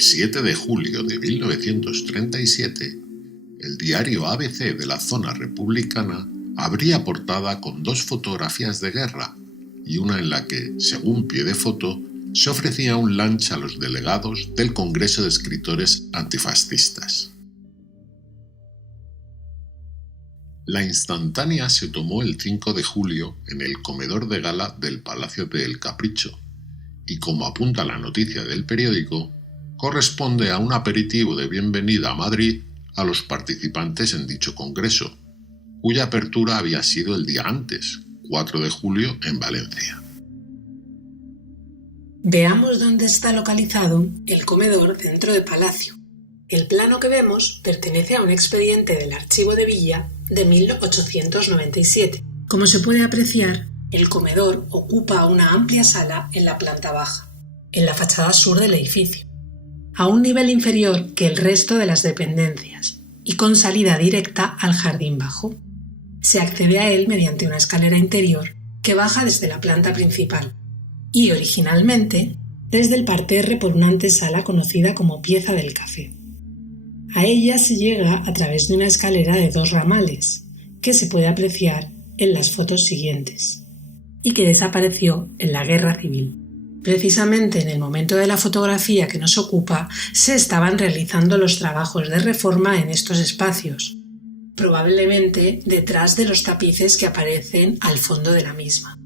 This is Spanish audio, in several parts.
El 7 de julio de 1937, el diario ABC de la zona republicana abría portada con dos fotografías de guerra y una en la que, según pie de foto, se ofrecía un lunch a los delegados del Congreso de Escritores Antifascistas. La instantánea se tomó el 5 de julio en el comedor de gala del Palacio de El Capricho y, como apunta la noticia del periódico, corresponde a un aperitivo de bienvenida a Madrid a los participantes en dicho congreso, cuya apertura había sido el día antes, 4 de julio, en Valencia. Veamos dónde está localizado el comedor dentro de Palacio. El plano que vemos pertenece a un expediente del Archivo de Villa de 1897. Como se puede apreciar, el comedor ocupa una amplia sala en la planta baja, en la fachada sur del edificio, a un nivel inferior que el resto de las dependencias y con salida directa al jardín bajo. Se accede a él mediante una escalera interior que baja desde la planta principal y, originalmente, desde el parterre por una antesala conocida como Pieza del Café. A ella se llega a través de una escalera de 2 ramales, que se puede apreciar en las fotos siguientes, y que desapareció en la Guerra Civil. Precisamente en el momento de la fotografía que nos ocupa, se estaban realizando los trabajos de reforma en estos espacios, probablemente detrás de los tapices que aparecen al fondo de la misma.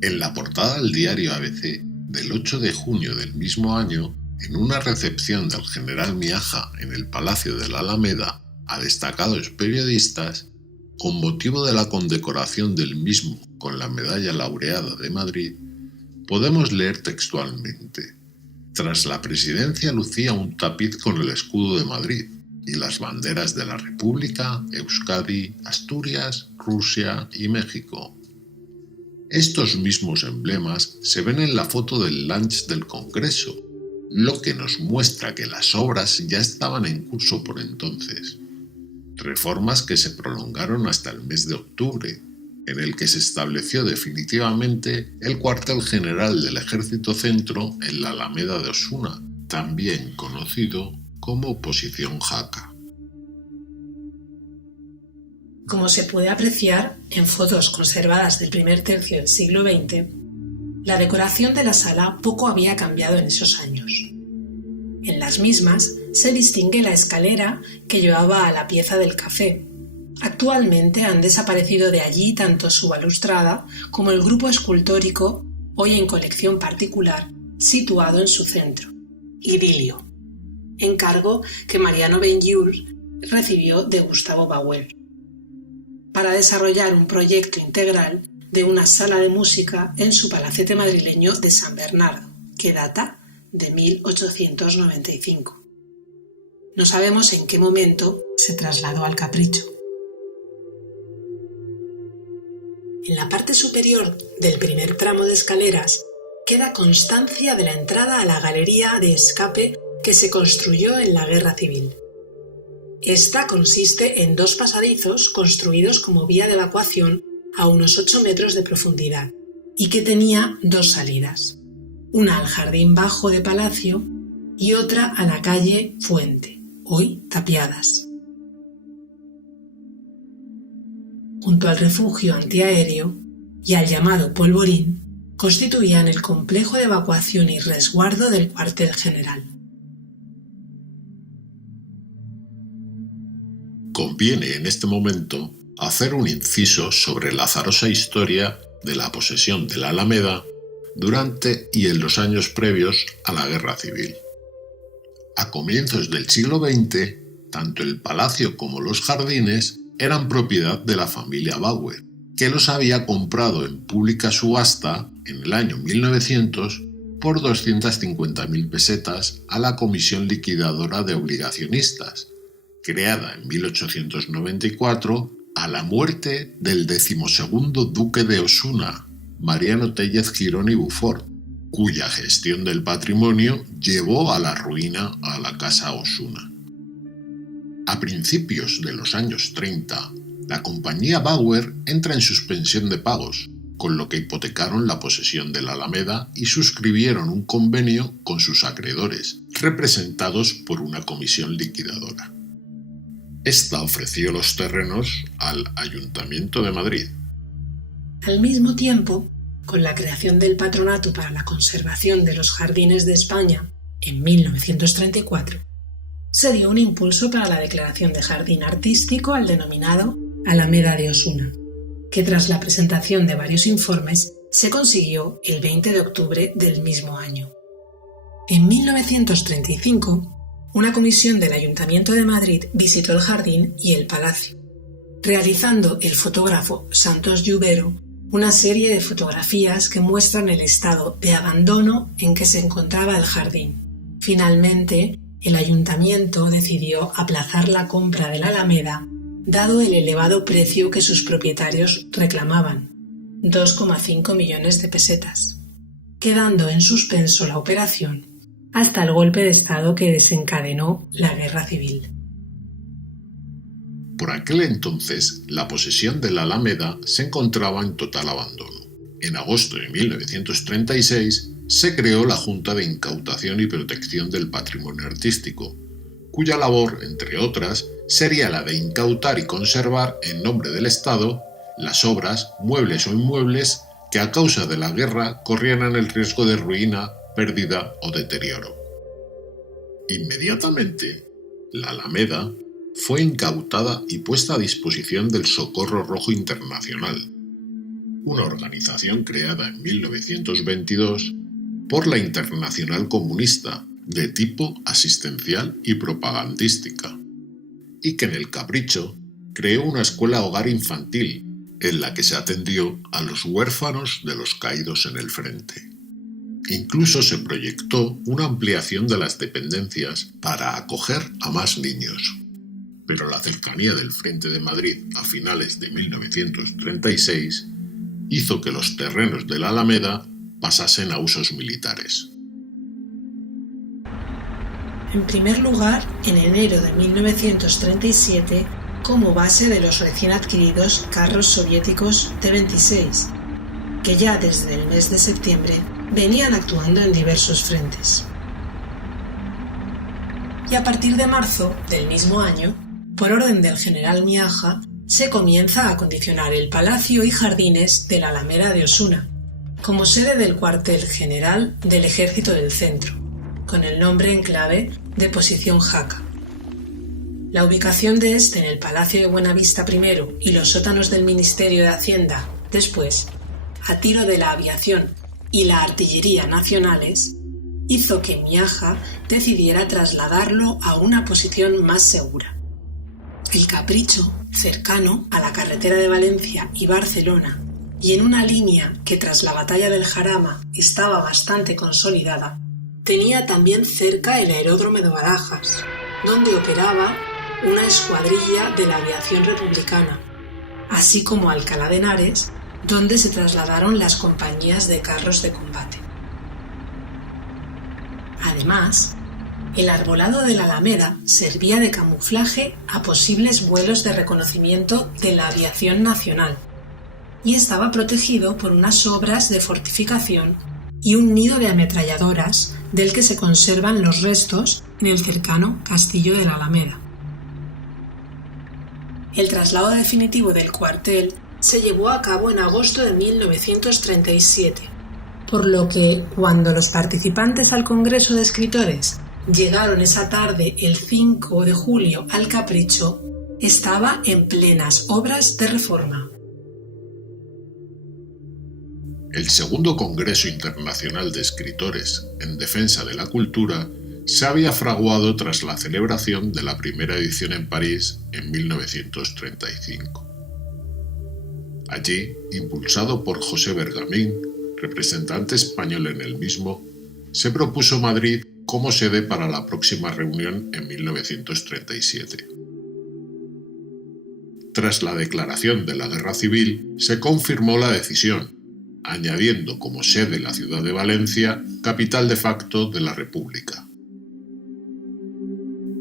En la portada del diario ABC del 8 de junio del mismo año, en una recepción del general Miaja en el Palacio de la Alameda a destacados periodistas, con motivo de la condecoración del mismo con la Medalla Laureada de Madrid, podemos leer textualmente: tras la presidencia lucía un tapiz con el escudo de Madrid y las banderas de la República, Euskadi, Asturias, Rusia y México. Estos mismos emblemas se ven en la foto del lunch del Congreso, lo que nos muestra que las obras ya estaban en curso por entonces. Reformas que se prolongaron hasta el mes de octubre, en el que se estableció definitivamente el cuartel general del Ejército Centro en la Alameda de Osuna, también conocido como Posición Jaca. Como se puede apreciar en fotos conservadas del primer tercio del siglo XX, la decoración de la sala poco había cambiado en esos años. En las mismas se distingue la escalera que llevaba a la Pieza del Café. Actualmente han desaparecido de allí tanto su balustrada como el grupo escultórico, hoy en colección particular, situado en su centro, Idilio, encargo que Mariano Benlloch recibió de Gustavo Bauer, para desarrollar un proyecto integral de una sala de música en su palacete madrileño de San Bernardo, que data de 1895. No sabemos en qué momento se trasladó al Capricho. En la parte superior del primer tramo de escaleras queda constancia de la entrada a la galería de escape que se construyó en la Guerra Civil. Esta consiste en 2 pasadizos construidos como vía de evacuación a unos 8 metros de profundidad y que tenía 2 salidas, una al jardín bajo de Palacio y otra a la calle Fuente, hoy Tapiadas. Junto al refugio antiaéreo y al llamado Polvorín, constituían el complejo de evacuación y resguardo del cuartel general. Conviene en este momento hacer un inciso sobre la azarosa historia de la posesión de la Alameda durante y en los años previos a la Guerra Civil. A comienzos del siglo XX, tanto el palacio como los jardines eran propiedad de la familia Bauer, que los había comprado en pública subasta en el año 1900 por 250.000 pesetas a la Comisión Liquidadora de Obligacionistas, creada en 1894 a la muerte del 12º duque de Osuna, Mariano Tellez Girón y Beaufort, cuya gestión del patrimonio llevó a la ruina a la Casa Osuna. A principios de los años 30, la compañía Bauer entra en suspensión de pagos con lo que hipotecaron la posesión de la Alameda y suscribieron un convenio con sus acreedores, representados por una comisión liquidadora. Esta ofreció los terrenos al Ayuntamiento de Madrid. Al mismo tiempo, con la creación del Patronato para la Conservación de los Jardines de España en 1934, se dio un impulso para la declaración de jardín artístico al denominado Alameda de Osuna, que tras la presentación de varios informes se consiguió el 20 de octubre del mismo año. En 1935, una comisión del Ayuntamiento de Madrid visitó el jardín y el palacio, realizando el fotógrafo Santos Lluvero una serie de fotografías que muestran el estado de abandono en que se encontraba el jardín. Finalmente, el ayuntamiento decidió aplazar la compra de la Alameda, dado el elevado precio que sus propietarios reclamaban, 2,5 millones de pesetas, quedando en suspenso la operación hasta el golpe de Estado que desencadenó la Guerra Civil. Por aquel entonces, la posesión de la Alameda se encontraba en total abandono. En agosto de 1936 se creó la Junta de Incautación y Protección del Patrimonio Artístico, cuya labor, entre otras, sería la de incautar y conservar en nombre del Estado las obras, muebles o inmuebles que a causa de la guerra corrieran el riesgo de ruina, pérdida o deterioro. Inmediatamente, la Alameda fue incautada y puesta a disposición del Socorro Rojo Internacional, una organización creada en 1922 por la Internacional Comunista, de tipo asistencial y propagandística, y que en El Capricho creó una escuela hogar infantil en la que se atendió a los huérfanos de los caídos en el frente. Incluso se proyectó una ampliación de las dependencias para acoger a más niños. Pero la cercanía del Frente de Madrid a finales de 1936 hizo que los terrenos de la Alameda pasasen a usos militares. En primer lugar, en enero de 1937, como base de los recién adquiridos carros soviéticos T-26, que ya desde el mes de septiembre venían actuando en diversos frentes. Y a partir de marzo del mismo año, por orden del general Miaja, se comienza a acondicionar el palacio y jardines de la Alameda de Osuna, como sede del cuartel general del Ejército del Centro, con el nombre en clave de Posición Jaca. La ubicación de este en el Palacio de Buenavista primero y los sótanos del Ministerio de Hacienda después, a tiro de la aviación y la artillería nacionales, hizo que Miaja decidiera trasladarlo a una posición más segura. El Capricho, cercano a la carretera de Valencia y Barcelona, y en una línea que tras la batalla del Jarama estaba bastante consolidada, tenía también cerca el aeródromo de Barajas, donde operaba una escuadrilla de la aviación republicana, así como Alcalá de Henares, donde se trasladaron las compañías de carros de combate. Además, el arbolado de la Alameda servía de camuflaje a posibles vuelos de reconocimiento de la aviación nacional y estaba protegido por unas obras de fortificación y un nido de ametralladoras del que se conservan los restos en el cercano Castillo de la Alameda. El traslado definitivo del cuartel se llevó a cabo en agosto de 1937, por lo que, cuando los participantes al Congreso de Escritores llegaron esa tarde el 5 de julio al Capricho, estaba en plenas obras de reforma. El segundo Congreso Internacional de Escritores en Defensa de la Cultura se había fraguado tras la celebración de la primera edición en París en 1935. Allí, impulsado por José Bergamín, representante español en el mismo, se propuso Madrid como sede para la próxima reunión en 1937. Tras la declaración de la Guerra Civil, se confirmó la decisión, añadiendo como sede la ciudad de Valencia, capital de facto de la República.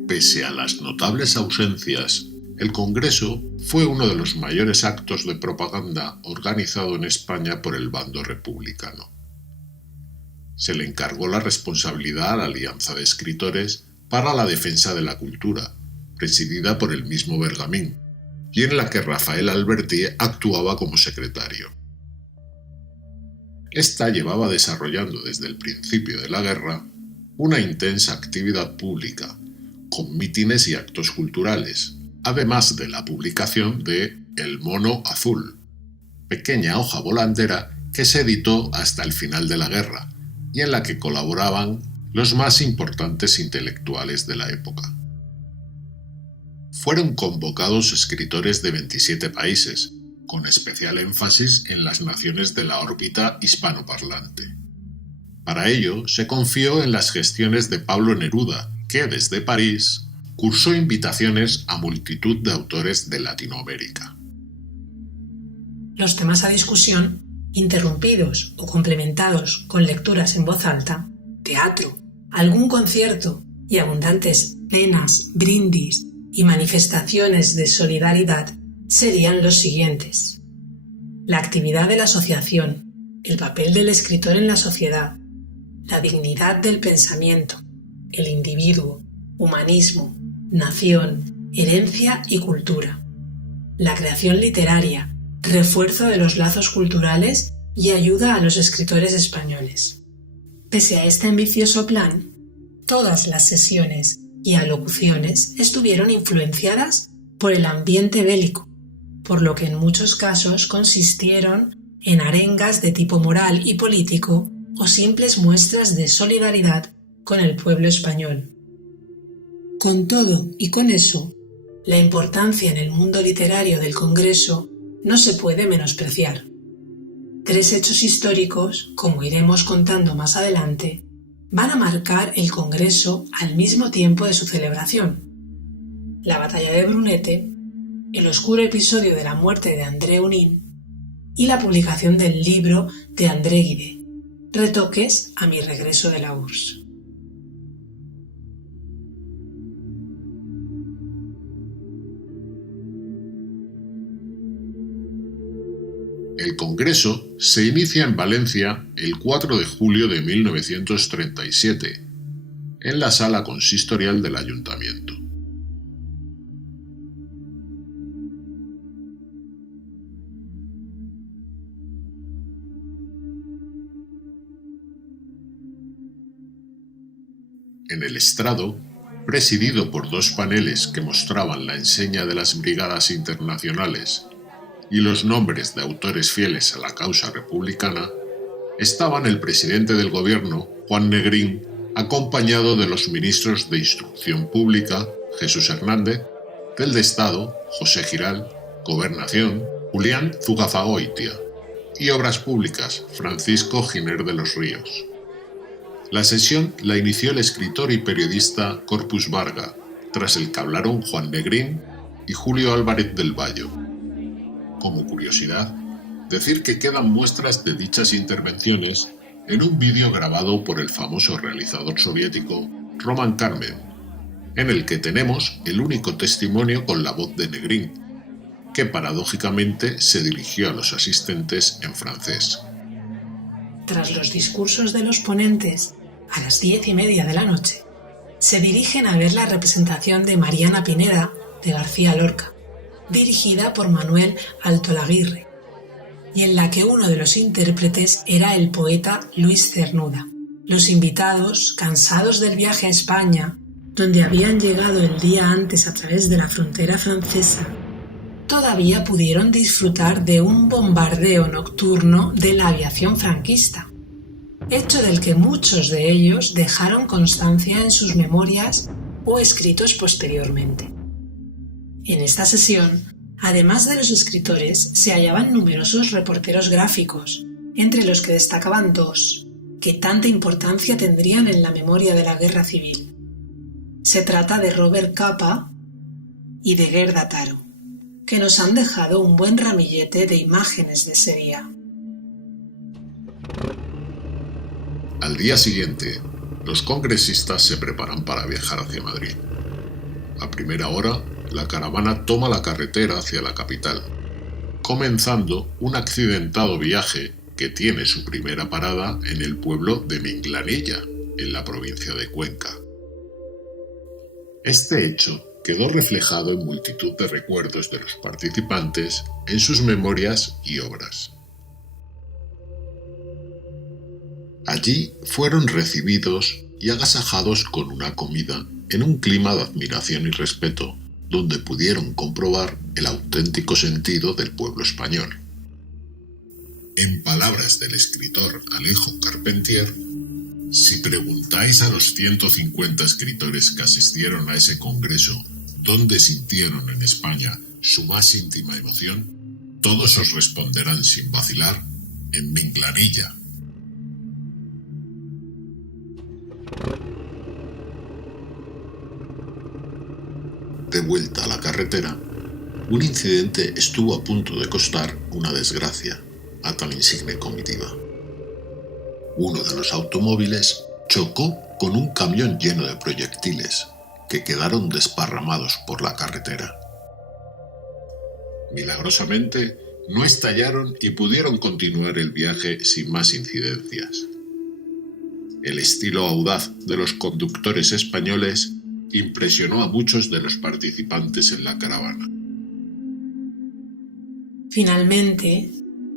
Pese a las notables ausencias, El Congreso fue uno de los mayores actos de propaganda organizado en España por el bando republicano. Se le encargó la responsabilidad a la Alianza de Escritores para la Defensa de la Cultura, presidida por el mismo Bergamín, y en la que Rafael Alberti actuaba como secretario. Esta llevaba desarrollando desde el principio de la guerra una intensa actividad pública, con mítines y actos culturales, además de la publicación de El Mono Azul, pequeña hoja volandera que se editó hasta el final de la guerra y en la que colaboraban los más importantes intelectuales de la época. Fueron convocados escritores de 27 países, con especial énfasis en las naciones de la órbita hispanoparlante. Para ello se confió en las gestiones de Pablo Neruda, que desde París cursó invitaciones a multitud de autores de Latinoamérica. Los temas a discusión, interrumpidos o complementados con lecturas en voz alta, teatro, algún concierto y abundantes cenas, brindis y manifestaciones de solidaridad, serían los siguientes: la actividad de la asociación, el papel del escritor en la sociedad, la dignidad del pensamiento, el individuo, humanismo, nación, herencia y cultura, la creación literaria, refuerzo de los lazos culturales y ayuda a los escritores españoles. Pese a este ambicioso plan, todas las sesiones y alocuciones estuvieron influenciadas por el ambiente bélico, por lo que en muchos casos consistieron en arengas de tipo moral y político o simples muestras de solidaridad con el pueblo español. Con todo y con eso, la importancia en el mundo literario del Congreso no se puede menospreciar. 3 hechos históricos, como iremos contando más adelante, van a marcar el Congreso al mismo tiempo de su celebración: la batalla de Brunete, el oscuro episodio de la muerte de André Unín y la publicación del libro de André Gide, Retoques a mi regreso de la URSS. El Congreso se inicia en Valencia el 4 de julio de 1937, en la sala consistorial del Ayuntamiento. En el estrado, presidido por 2 paneles que mostraban la enseña de las brigadas internacionales y los nombres de autores fieles a la causa republicana, estaban el presidente del gobierno, Juan Negrín, acompañado de los ministros de Instrucción Pública, Jesús Hernández, del de Estado, José Giral, Gobernación, Julián Zugazagoitia, y Obras Públicas, Francisco Giner de los Ríos. La sesión la inició el escritor y periodista Corpus Varga, tras el que hablaron Juan Negrín y Julio Álvarez del Valle. Como curiosidad, decir que quedan muestras de dichas intervenciones en un vídeo grabado por el famoso realizador soviético Roman Karmen, en el que tenemos el único testimonio con la voz de Negrín, que paradójicamente se dirigió a los asistentes en francés. Tras los discursos de los ponentes, a las 10:30 de la noche, se dirigen a ver la representación de Mariana Pineda de García Lorca, dirigida por Manuel Altolaguirre, y en la que uno de los intérpretes era el poeta Luis Cernuda. Los invitados, cansados del viaje a España, donde habían llegado el día antes a través de la frontera francesa, todavía pudieron disfrutar de un bombardeo nocturno de la aviación franquista, hecho del que muchos de ellos dejaron constancia en sus memorias o escritos posteriormente. En esta sesión, además de los escritores, se hallaban numerosos reporteros gráficos, entre los que destacaban 2, que tanta importancia tendrían en la memoria de la Guerra Civil. Se trata de Robert Capa y de Gerda Taro, que nos han dejado un buen ramillete de imágenes de ese día. Al día siguiente, los congresistas se preparan para viajar hacia Madrid. A primera hora, la caravana toma la carretera hacia la capital, comenzando un accidentado viaje que tiene su primera parada en el pueblo de Minglanilla, en la provincia de Cuenca. Este hecho quedó reflejado en multitud de recuerdos de los participantes en sus memorias y obras. Allí fueron recibidos y agasajados con una comida en un clima de admiración y respeto, donde pudieron comprobar el auténtico sentido del pueblo español. En palabras del escritor Alejo Carpentier, si preguntáis a los 150 escritores que asistieron a ese congreso dónde sintieron en España su más íntima emoción, todos os responderán sin vacilar: en Minglanilla. De vuelta a la carretera, un incidente estuvo a punto de costar una desgracia a tan insigne comitiva. Uno de los automóviles chocó con un camión lleno de proyectiles que quedaron desparramados por la carretera. Milagrosamente, no estallaron y pudieron continuar el viaje sin más incidencias. El estilo audaz de los conductores españoles impresionó a muchos de los participantes en la caravana. Finalmente,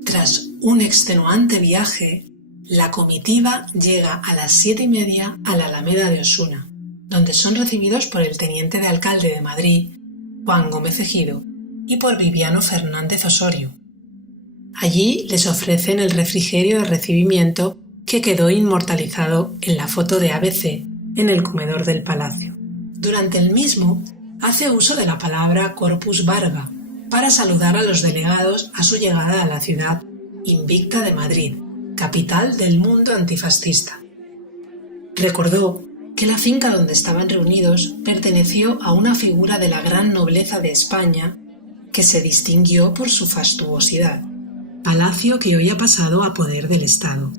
tras un extenuante viaje, la comitiva llega a las 7:30 a la Alameda de Osuna, donde son recibidos por el teniente de alcalde de Madrid, Juan Gómez Ejido, y por Viviano Fernández Osorio. Allí les ofrecen el refrigerio de recibimiento que quedó inmortalizado en la foto de ABC en el comedor del palacio. Durante el mismo, hace uso de la palabra corpus barba para saludar a los delegados a su llegada a la ciudad invicta de Madrid, capital del mundo antifascista. Recordó que la finca donde estaban reunidos perteneció a una figura de la gran nobleza de España que se distinguió por su fastuosidad, palacio que hoy ha pasado a poder del Estado.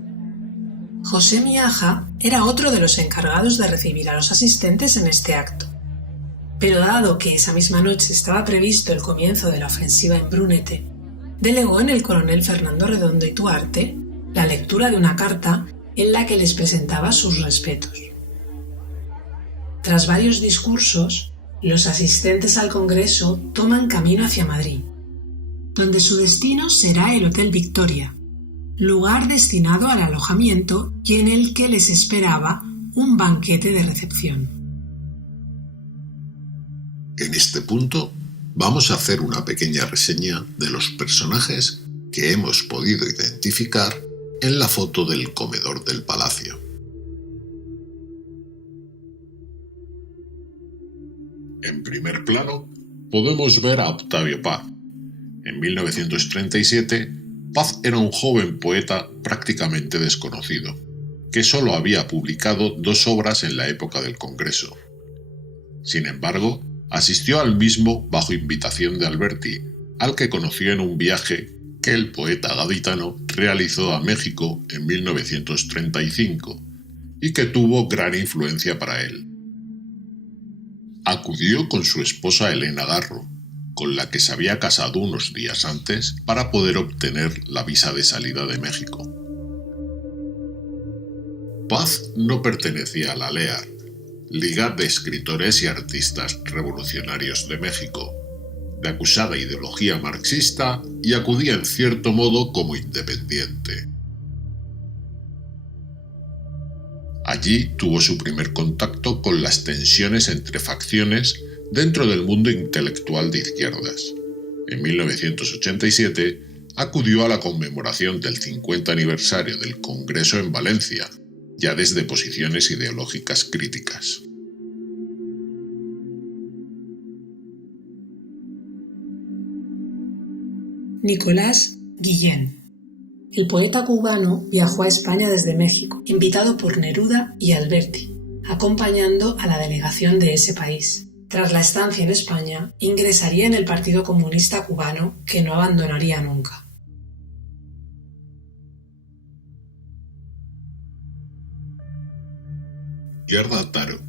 José Miaja era otro de los encargados de recibir a los asistentes en este acto. Pero dado que esa misma noche estaba previsto el comienzo de la ofensiva en Brunete, delegó en el coronel Fernando Redondo y Tuarte la lectura de una carta en la que les presentaba sus respetos. Tras varios discursos, los asistentes al Congreso toman camino hacia Madrid, donde su destino será el Hotel Victoria, lugar destinado al alojamiento y en el que les esperaba un banquete de recepción. En este punto, vamos a hacer una pequeña reseña de los personajes que hemos podido identificar en la foto del comedor del palacio. En primer plano, podemos ver a Octavio Paz. En 1937, Paz era un joven poeta prácticamente desconocido, que solo había publicado 2 obras en la época del Congreso. Sin embargo, asistió al mismo bajo invitación de Alberti, al que conoció en un viaje que el poeta gaditano realizó a México en 1935 y que tuvo gran influencia para él. Acudió con su esposa Elena Garro, con la que se había casado unos días antes para poder obtener la visa de salida de México. Paz no pertenecía a la LEAR, Liga de Escritores y Artistas Revolucionarios de México, de acusada ideología marxista, y acudía en cierto modo como independiente. Allí tuvo su primer contacto con las tensiones entre facciones dentro del mundo intelectual de izquierdas. En 1987 acudió a la conmemoración del 50 aniversario del Congreso en Valencia, ya desde posiciones ideológicas críticas. Nicolás Guillén. El poeta cubano viajó a España desde México, invitado por Neruda y Alberti, acompañando a la delegación de ese país. Tras la estancia en España, ingresaría en el Partido Comunista Cubano, que no abandonaría nunca. Gerda Taro.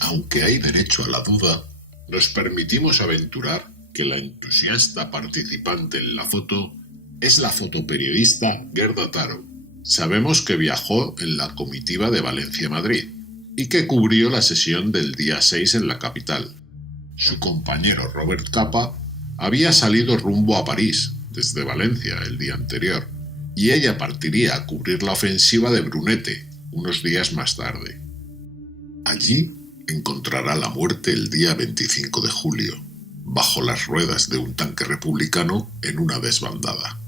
Aunque hay derecho a la duda, nos permitimos aventurar que la entusiasta participante en la foto es la fotoperiodista Gerda Taro. Sabemos que viajó en la comitiva de Valencia-Madrid y que cubrió la sesión del día 6 en la capital. Su compañero Robert Capa había salido rumbo a París desde Valencia el día anterior y ella partiría a cubrir la ofensiva de Brunete unos días más tarde. Allí encontrará la muerte el día 25 de julio, bajo las ruedas de un tanque republicano en una desbandada.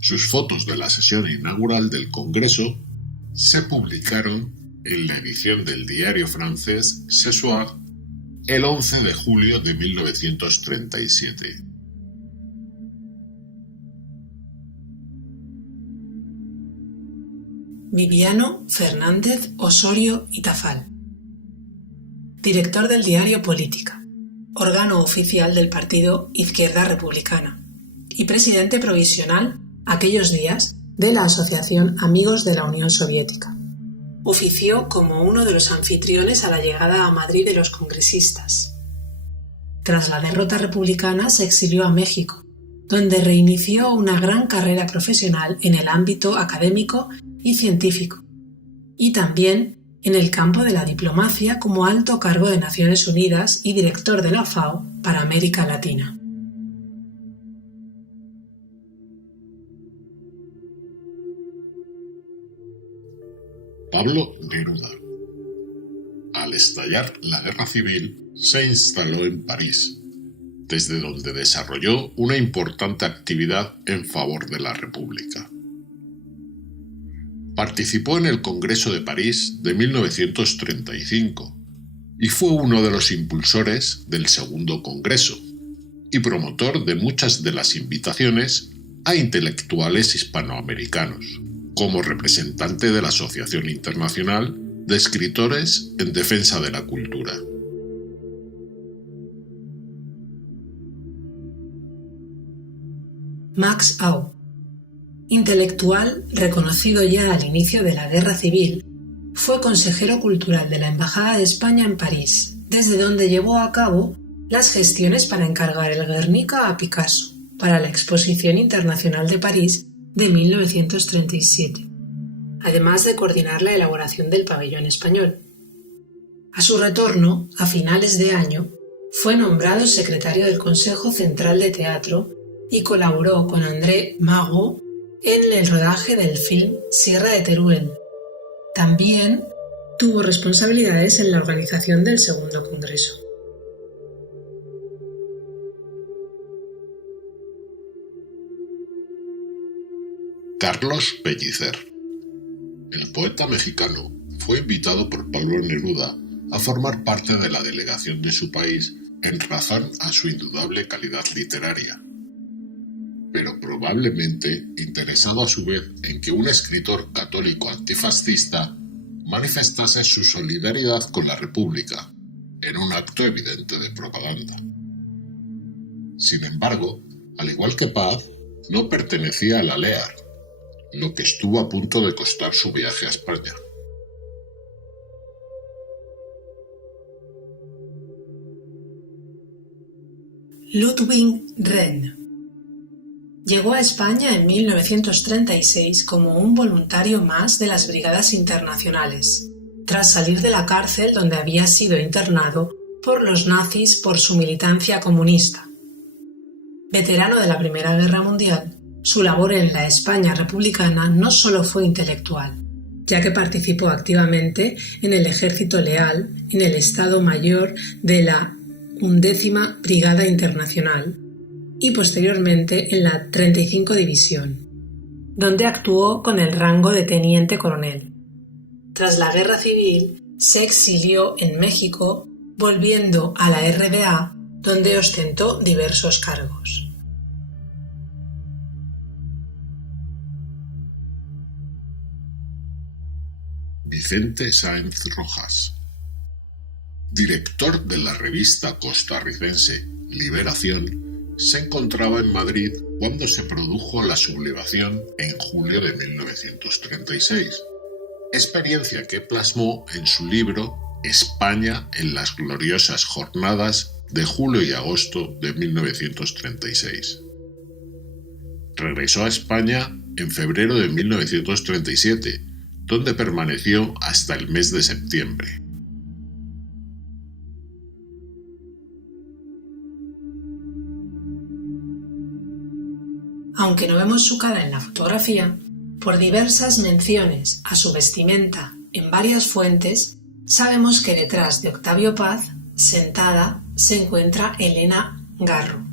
Sus fotos de la sesión inaugural del Congreso se publicaron en la edición del diario francés Ce Soir el 11 de julio de 1937. Viviano Fernández Osorio y Tafal, director del diario Política, órgano oficial del partido Izquierda Republicana, y presidente provisional aquellos días de la Asociación Amigos de la Unión Soviética. Ofició como uno de los anfitriones a la llegada a Madrid de los congresistas. Tras la derrota republicana se exilió a México, donde reinició una gran carrera profesional en el ámbito académico y científico, y también en el campo de la diplomacia como alto cargo de Naciones Unidas y director de la FAO para América Latina. Pablo Neruda. Al estallar la Guerra Civil, se instaló en París, desde donde desarrolló una importante actividad en favor de la República. Participó en el Congreso de París de 1935 y fue uno de los impulsores del Segundo Congreso y promotor de muchas de las invitaciones a intelectuales hispanoamericanos, como representante de la Asociación Internacional de Escritores en Defensa de la Cultura. Max Au, intelectual reconocido ya al inicio de la Guerra Civil, fue consejero cultural de la Embajada de España en París, desde donde llevó a cabo las gestiones para encargar el Guernica a Picasso para la Exposición Internacional de París de 1937, además de coordinar la elaboración del pabellón español. A su retorno, a finales de año, fue nombrado secretario del Consejo Central de Teatro y colaboró con André Malraux en el rodaje del film Sierra de Teruel. También tuvo responsabilidades en la organización del Segundo Congreso. Carlos Pellicer. El poeta mexicano fue invitado por Pablo Neruda a formar parte de la delegación de su país en razón a su indudable calidad literaria, pero probablemente interesado a su vez en que un escritor católico antifascista manifestase su solidaridad con la República, en un acto evidente de propaganda. Sin embargo, al igual que Paz, no pertenecía a la LEAR, lo que estuvo a punto de costar su viaje a España. Ludwig Renn llegó a España en 1936 como un voluntario más de las Brigadas Internacionales, tras salir de la cárcel donde había sido internado por los nazis por su militancia comunista. Veterano de la Primera Guerra Mundial, su labor en la España republicana no solo fue intelectual, ya que participó activamente en el Ejército Leal, en el Estado Mayor de la 11ª Brigada Internacional y posteriormente en la 35 División, donde actuó con el rango de teniente coronel. Tras la Guerra Civil, se exilió en México, volviendo a la RDA, donde ostentó diversos cargos. Vicente Sáenz Rojas. Director de la revista costarricense Liberación, se encontraba en Madrid cuando se produjo la sublevación en julio de 1936, experiencia que plasmó en su libro España en las gloriosas jornadas de julio y agosto de 1936. Regresó a España en febrero de 1937, donde permaneció hasta el mes de septiembre. Aunque no vemos su cara en la fotografía, por diversas menciones a su vestimenta en varias fuentes, sabemos que detrás de Octavio Paz, sentada, se encuentra Elena Garro.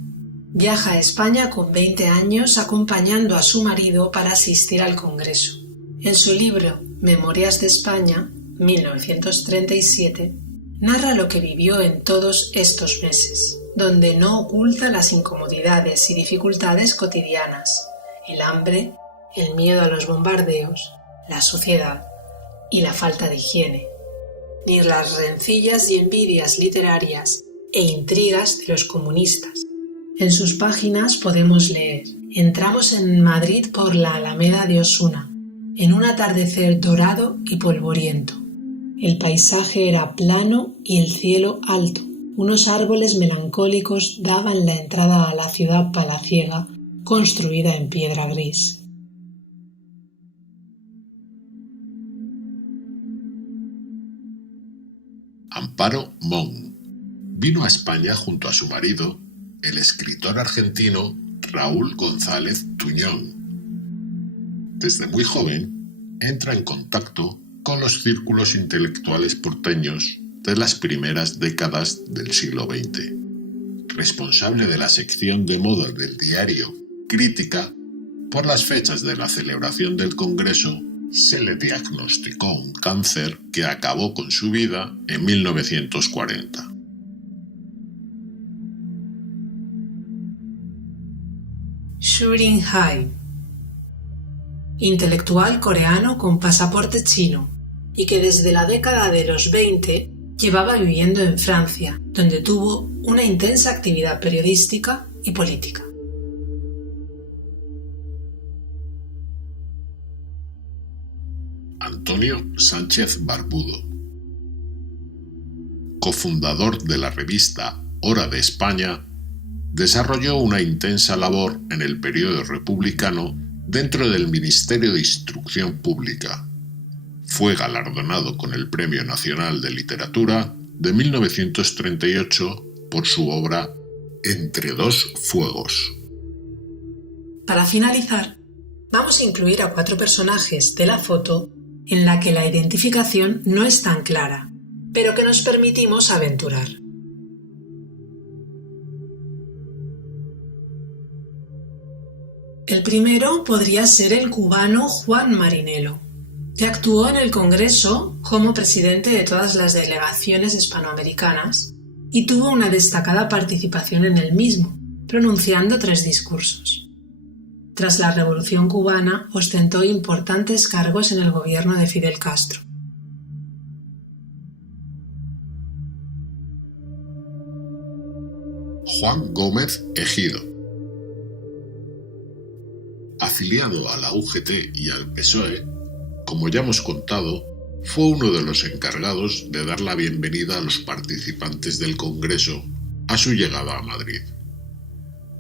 Viaja a España con 20 años acompañando a su marido para asistir al Congreso. En su libro Memorias de España, 1937, narra lo que vivió en todos estos meses, donde no oculta las incomodidades y dificultades cotidianas, el hambre, el miedo a los bombardeos, la suciedad y la falta de higiene, ni las rencillas y envidias literarias e intrigas de los comunistas. En sus páginas podemos leer: entramos en Madrid por la Alameda de Osuna, en un atardecer dorado y polvoriento. El paisaje era plano y el cielo alto. Unos árboles melancólicos daban la entrada a la ciudad palaciega, construida en piedra gris. Amparo Mon vino a España junto a su marido, el escritor argentino Raúl González Tuñón. Desde muy joven entra en contacto con los círculos intelectuales porteños de las primeras décadas del siglo XX. Responsable de la sección de moda del diario Crítica, por las fechas de la celebración del Congreso se le diagnosticó un cáncer que acabó con su vida en 1940. Shurin Hai, intelectual coreano con pasaporte chino y que desde la década de los 20 llevaba viviendo en Francia, donde tuvo una intensa actividad periodística y política. Antonio Sánchez Barbudo, cofundador de la revista Hora de España, desarrolló una intensa labor en el periodo republicano dentro del Ministerio de Instrucción Pública. Fue galardonado con el Premio Nacional de Literatura de 1938 por su obra Entre dos fuegos. Para finalizar, vamos a incluir a 4 personajes de la foto en la que la identificación no es tan clara, pero que nos permitimos aventurar. El primero podría ser el cubano Juan Marinelo, que actuó en el Congreso como presidente de todas las delegaciones hispanoamericanas y tuvo una destacada participación en el mismo, pronunciando 3 discursos. Tras la Revolución cubana, ostentó importantes cargos en el gobierno de Fidel Castro. Juan Gómez Ejido, afiliado a la UGT y al PSOE, como ya hemos contado, fue uno de los encargados de dar la bienvenida a los participantes del Congreso a su llegada a Madrid.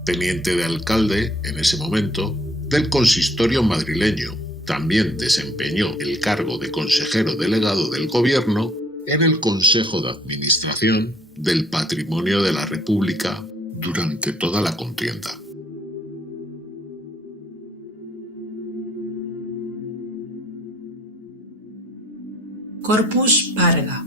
Teniente de alcalde, en ese momento, del consistorio madrileño, también desempeñó el cargo de consejero delegado del gobierno en el Consejo de Administración del Patrimonio de la República durante toda la contienda. Corpus Varga,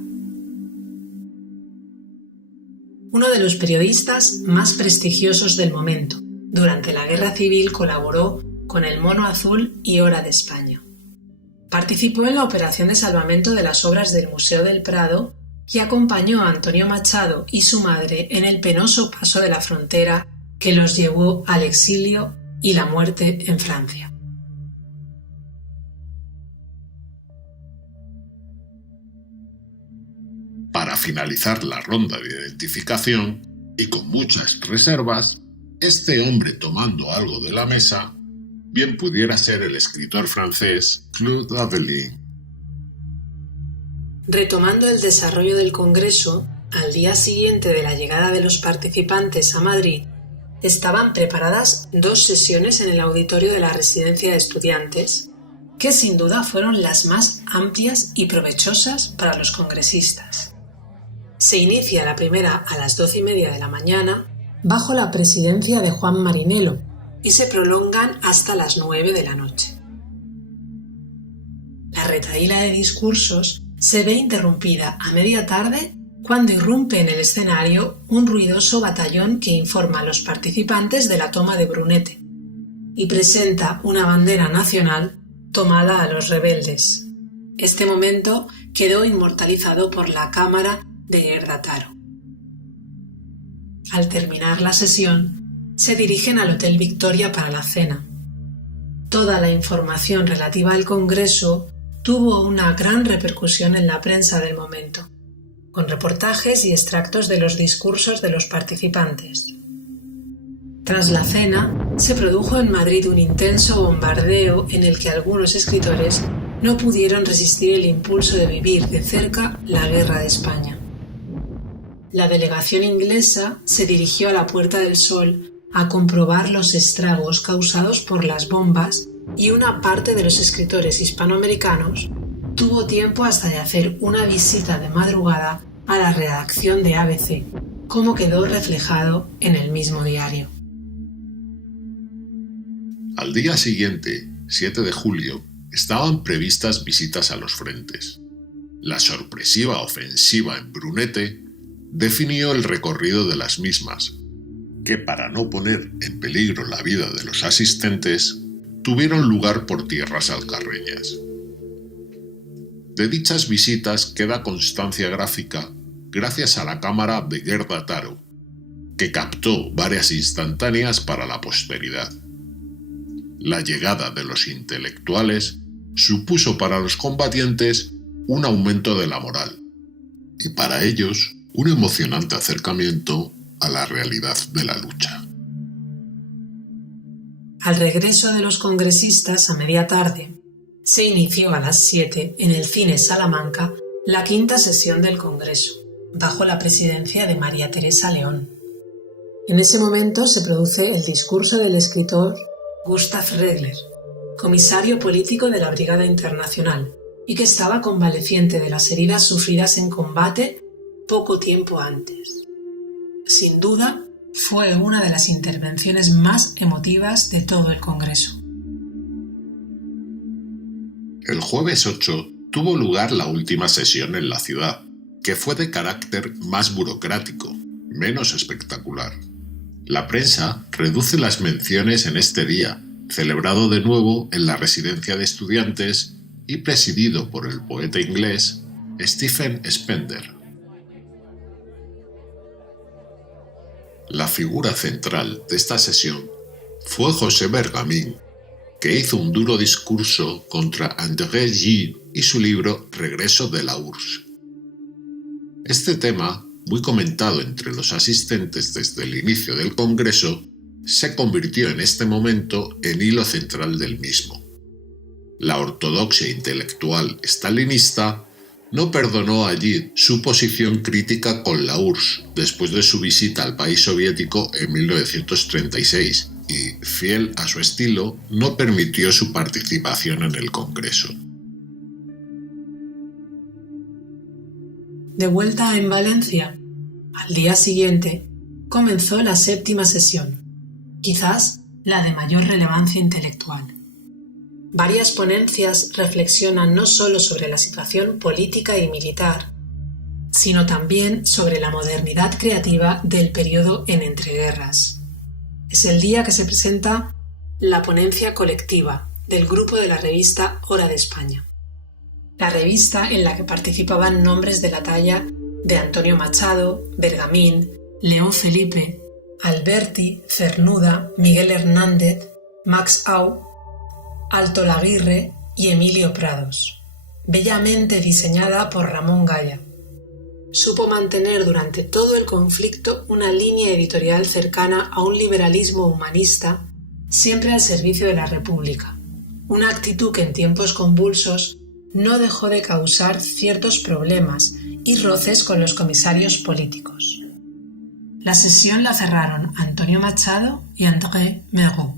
uno de los periodistas más prestigiosos del momento. Durante la Guerra Civil colaboró con El Mono Azul y Hora de España. Participó en la operación de salvamento de las obras del Museo del Prado y acompañó a Antonio Machado y su madre en el penoso paso de la frontera que los llevó al exilio y la muerte en Francia. Para finalizar la ronda de identificación, y con muchas reservas, este hombre tomando algo de la mesa, bien pudiera ser el escritor francés Claude Avelin. Retomando el desarrollo del Congreso, al día siguiente de la llegada de los participantes a Madrid, estaban preparadas 2 sesiones en el auditorio de la residencia de estudiantes, que sin duda fueron las más amplias y provechosas para los congresistas. Se inicia la primera a las 12:30 de la mañana, bajo la presidencia de Juan Marinelo, y se prolongan hasta las 9 de la noche. La retahíla de discursos se ve interrumpida a media tarde cuando irrumpe en el escenario un ruidoso batallón que informa a los participantes de la toma de Brunete y presenta una bandera nacional tomada a los rebeldes. Este momento quedó inmortalizado por la cámara de Gerda Taro. Al terminar la sesión, se dirigen al Hotel Victoria para la cena. Toda la información relativa al Congreso tuvo una gran repercusión en la prensa del momento, con reportajes y extractos de los discursos de los participantes. Tras la cena, se produjo en Madrid un intenso bombardeo en el que algunos escritores no pudieron resistir el impulso de vivir de cerca la Guerra de España. La delegación inglesa se dirigió a la Puerta del Sol a comprobar los estragos causados por las bombas y una parte de los escritores hispanoamericanos tuvo tiempo hasta de hacer una visita de madrugada a la redacción de ABC, como quedó reflejado en el mismo diario. Al día siguiente, 7 de julio, estaban previstas visitas a los frentes. La sorpresiva ofensiva en Brunete definió el recorrido de las mismas, que para no poner en peligro la vida de los asistentes, tuvieron lugar por tierras alcarreñas. De dichas visitas queda constancia gráfica gracias a la cámara de Gerda Taro, que captó varias instantáneas para la posteridad. La llegada de los intelectuales supuso para los combatientes un aumento de la moral, y para ellos un emocionante acercamiento a la realidad de la lucha. Al regreso de los congresistas a media tarde, se inició a las 7 en el Cine Salamanca la 5ª sesión del Congreso, bajo la presidencia de María Teresa León. En ese momento se produce el discurso del escritor Gustav Redler, comisario político de la Brigada Internacional, y que estaba convaleciente de las heridas sufridas en combate poco tiempo antes. Sin duda, fue una de las intervenciones más emotivas de todo el Congreso. El jueves 8 tuvo lugar la última sesión en la ciudad, que fue de carácter más burocrático, menos espectacular. La prensa reduce las menciones en este día, celebrado de nuevo en la residencia de estudiantes y presidido por el poeta inglés Stephen Spender. La figura central de esta sesión fue José Bergamín, que hizo un duro discurso contra André Gide y su libro Regreso de la URSS. Este tema, muy comentado entre los asistentes desde el inicio del Congreso, se convirtió en este momento en hilo central del mismo. La ortodoxia intelectual stalinista no perdonó a Gide su posición crítica con la URSS después de su visita al país soviético en 1936 y, fiel a su estilo, no permitió su participación en el Congreso. De vuelta en Valencia, al día siguiente, comenzó la 7ª sesión, quizás la de mayor relevancia intelectual. Varias ponencias reflexionan no solo sobre la situación política y militar, sino también sobre la modernidad creativa del periodo en entreguerras. Es el día que se presenta la ponencia colectiva del grupo de la revista Hora de España. La revista en la que participaban nombres de la talla de Antonio Machado, Bergamín, León Felipe, Alberti, Cernuda, Miguel Hernández, Max Au, Alto Laguirre y Emilio Prados, bellamente diseñada por Ramón Gaya. Supo mantener durante todo el conflicto una línea editorial cercana a un liberalismo humanista, siempre al servicio de la República, una actitud que en tiempos convulsos no dejó de causar ciertos problemas y roces con los comisarios políticos. La sesión la cerraron Antonio Machado y André Malraux.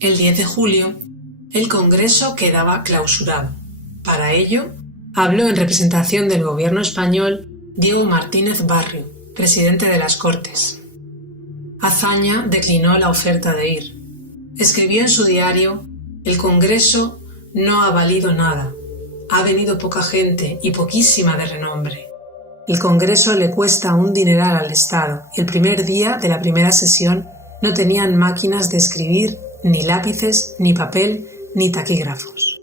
El 10 de julio, el Congreso quedaba clausurado. Para ello, habló en representación del gobierno español Diego Martínez Barrio, presidente de las Cortes. Azaña declinó la oferta de ir. Escribió en su diario: «El Congreso no ha valido nada. Ha venido poca gente y poquísima de renombre. El Congreso le cuesta un dineral al Estado y el primer día de la primera sesión no tenían máquinas de escribir, ni lápices, ni papel, ni taquígrafos».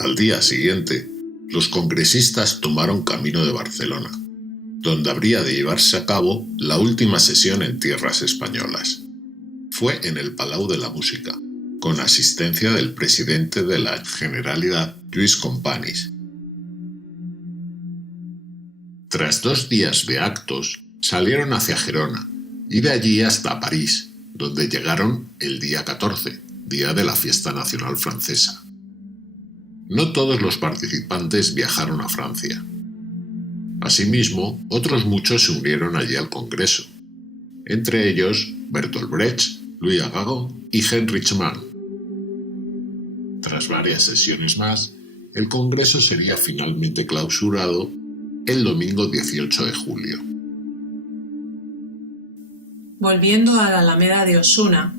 Al día siguiente, los congresistas tomaron camino de Barcelona, donde habría de llevarse a cabo la última sesión en tierras españolas. Fue en el Palau de la Música, con asistencia del presidente de la Generalidad, Lluís Companys. Tras 2 días de actos, salieron hacia Gerona y de allí hasta París, donde llegaron el día 14, día de la fiesta nacional francesa. No todos los participantes viajaron a Francia. Asimismo, otros muchos se unieron allí al Congreso, entre ellos Bertolt Brecht, Louis Aragon y Heinrich Mann. Tras varias sesiones más, el Congreso sería finalmente clausurado el domingo 18 de julio. Volviendo a la Alameda de Osuna,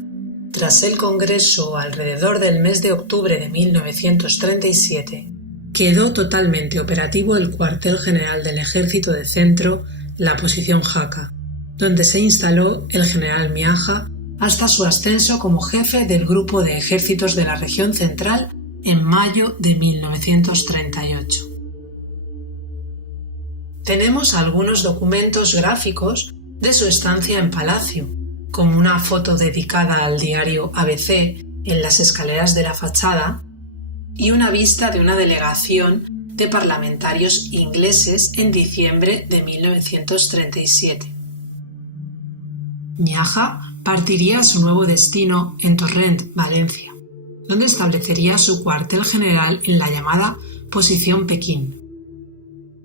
tras el Congreso alrededor del mes de octubre de 1937, quedó totalmente operativo el cuartel general del Ejército de Centro, la posición Jaca, donde se instaló el general Miaja hasta su ascenso como jefe del grupo de ejércitos de la región central en mayo de 1938. Tenemos algunos documentos gráficos de su estancia en Palacio, como una foto dedicada al diario ABC en las escaleras de la fachada y una vista de una delegación de parlamentarios ingleses en diciembre de 1937. Miaja partiría a su nuevo destino en Torrent, Valencia, donde establecería su cuartel general en la llamada Posición Pekín.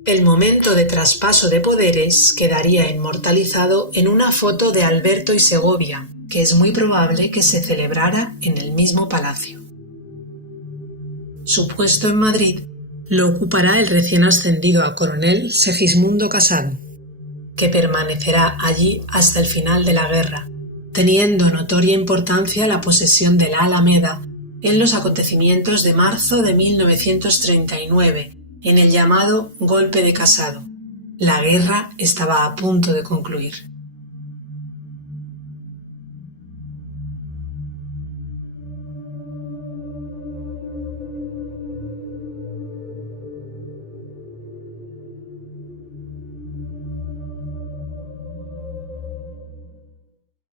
El momento de traspaso de poderes quedaría inmortalizado en una foto de Alberto y Segovia, que es muy probable que se celebrara en el mismo palacio. Su puesto en Madrid lo ocupará el recién ascendido a coronel Segismundo Casado, que permanecerá allí hasta el final de la guerra, teniendo notoria importancia la posesión de la Alameda en los acontecimientos de marzo de 1939, en el llamado Golpe de Casado. La guerra estaba a punto de concluir.